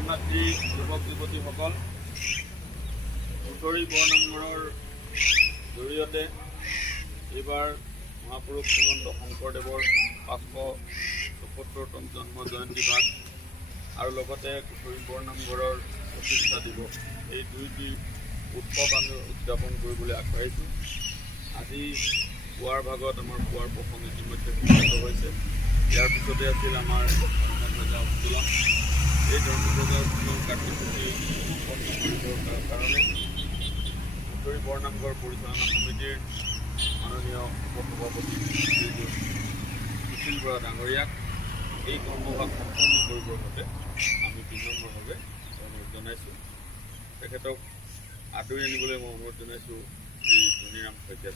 ভাই মাতৃ যুৱক যুৱতীসকল, হুঁচৰি বৰনামঘৰৰ জৰিয়তে এইবাৰ মহাপুৰুষ শ্ৰীমন্ত শংকৰদেৱৰ 574তম জন্ম জয়ন্তী ভাগ আৰু লগতে হুঁচৰি বৰনামঘৰৰ প্ৰতিষ্ঠা দিৱস, এই দুইটি উৎসৱ আমি উদযাপন কৰিবলৈ আগবাঢ়িছোঁ। আজি পুৱাৰ ভাগত আমাৰ পুৱাৰ প্ৰসংগ ইতিমধ্যে সমাপ্ত হৈছে। ইয়াৰ পিছতে আছিল আমাৰ ধৰ্মধ্বজা উত্তোলন। এই ধৰ্মধ্বজা উত্তোলন কাৰ্যসূচী সম্পন্ন কৰিবৰ কাৰণে হুঁচৰি বৰনামঘৰ পৰিচালনা সমিতিৰ মাননীয় উপসভাপতি সুশীল বৰা ডাঙৰীয়াক এই কৰ্মভাগ সম্পন্ন কৰিবৰ বাবে আমি বিনম্ৰভাৱে অনুৰোধ জনাইছোঁ। তেখেতক আদৰি আনিবলৈ মই অনুৰোধ জনাইছোঁ শ্ৰী ধনীৰাম শইকীয়া।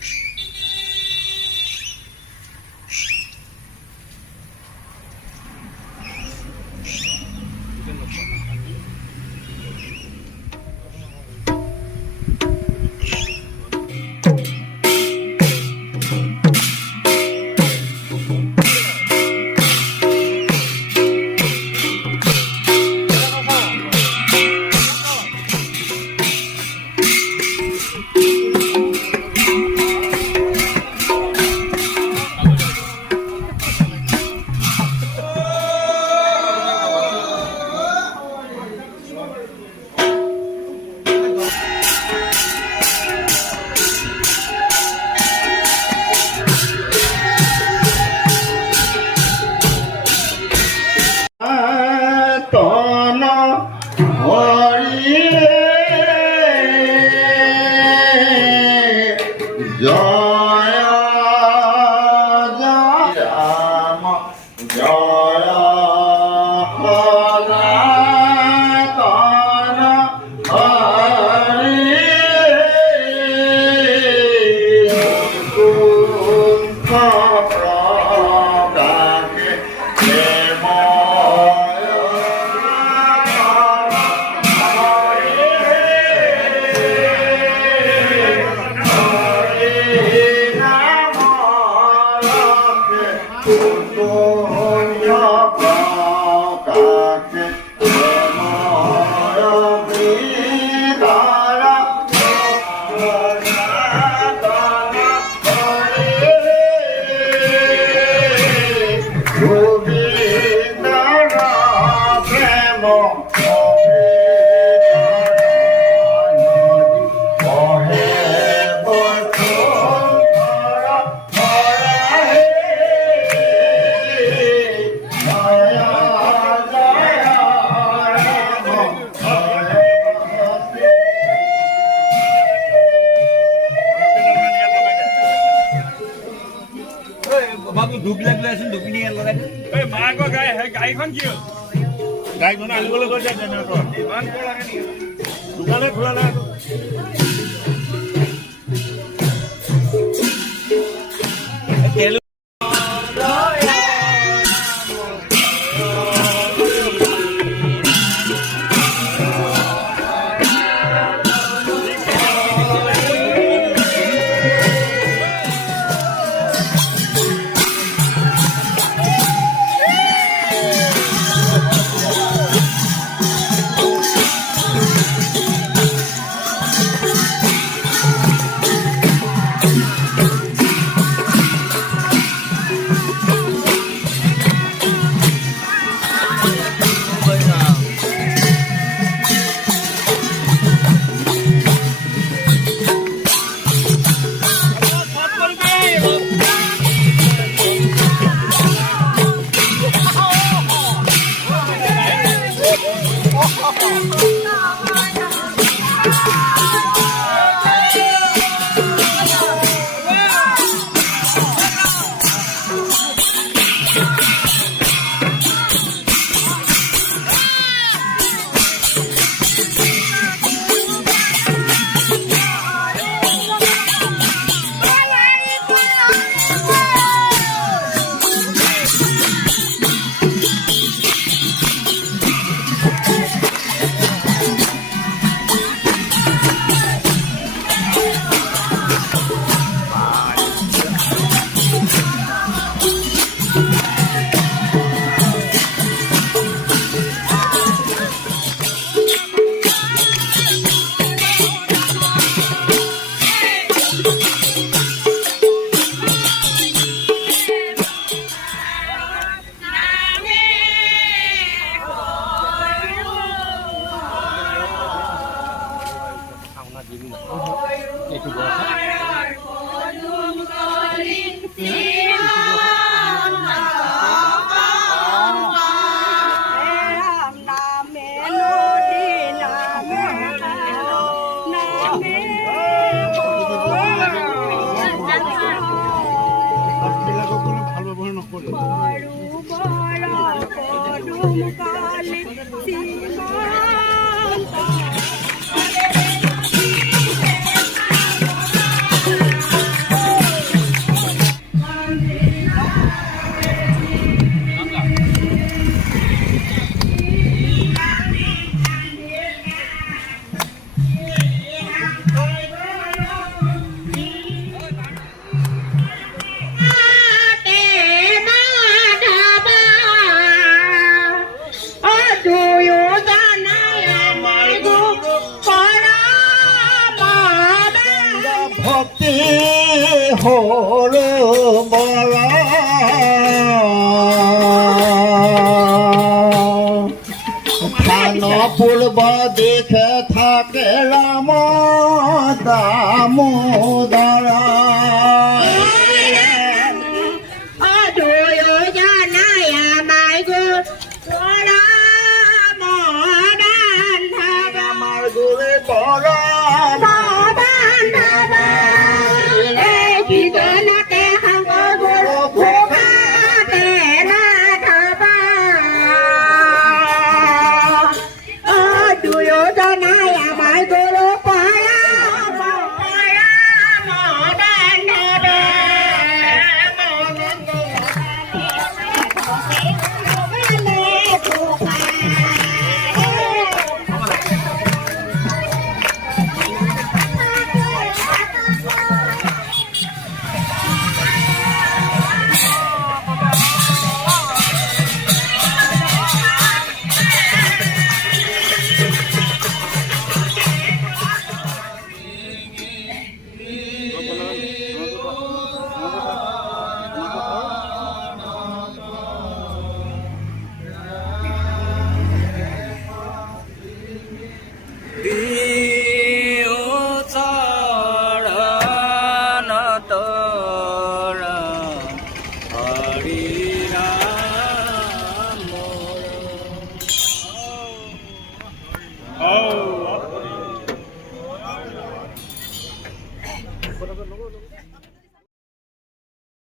গাড়ীখন কি হ'ল? গাড়ীখন আনিবলৈ গৈছে দোকানে খোলা নাই। সৰু বৰ খান পূৰ্ব দিশে থাকে ৰাম দামোদৰ আমাৰ গুৰু বৰ Oh.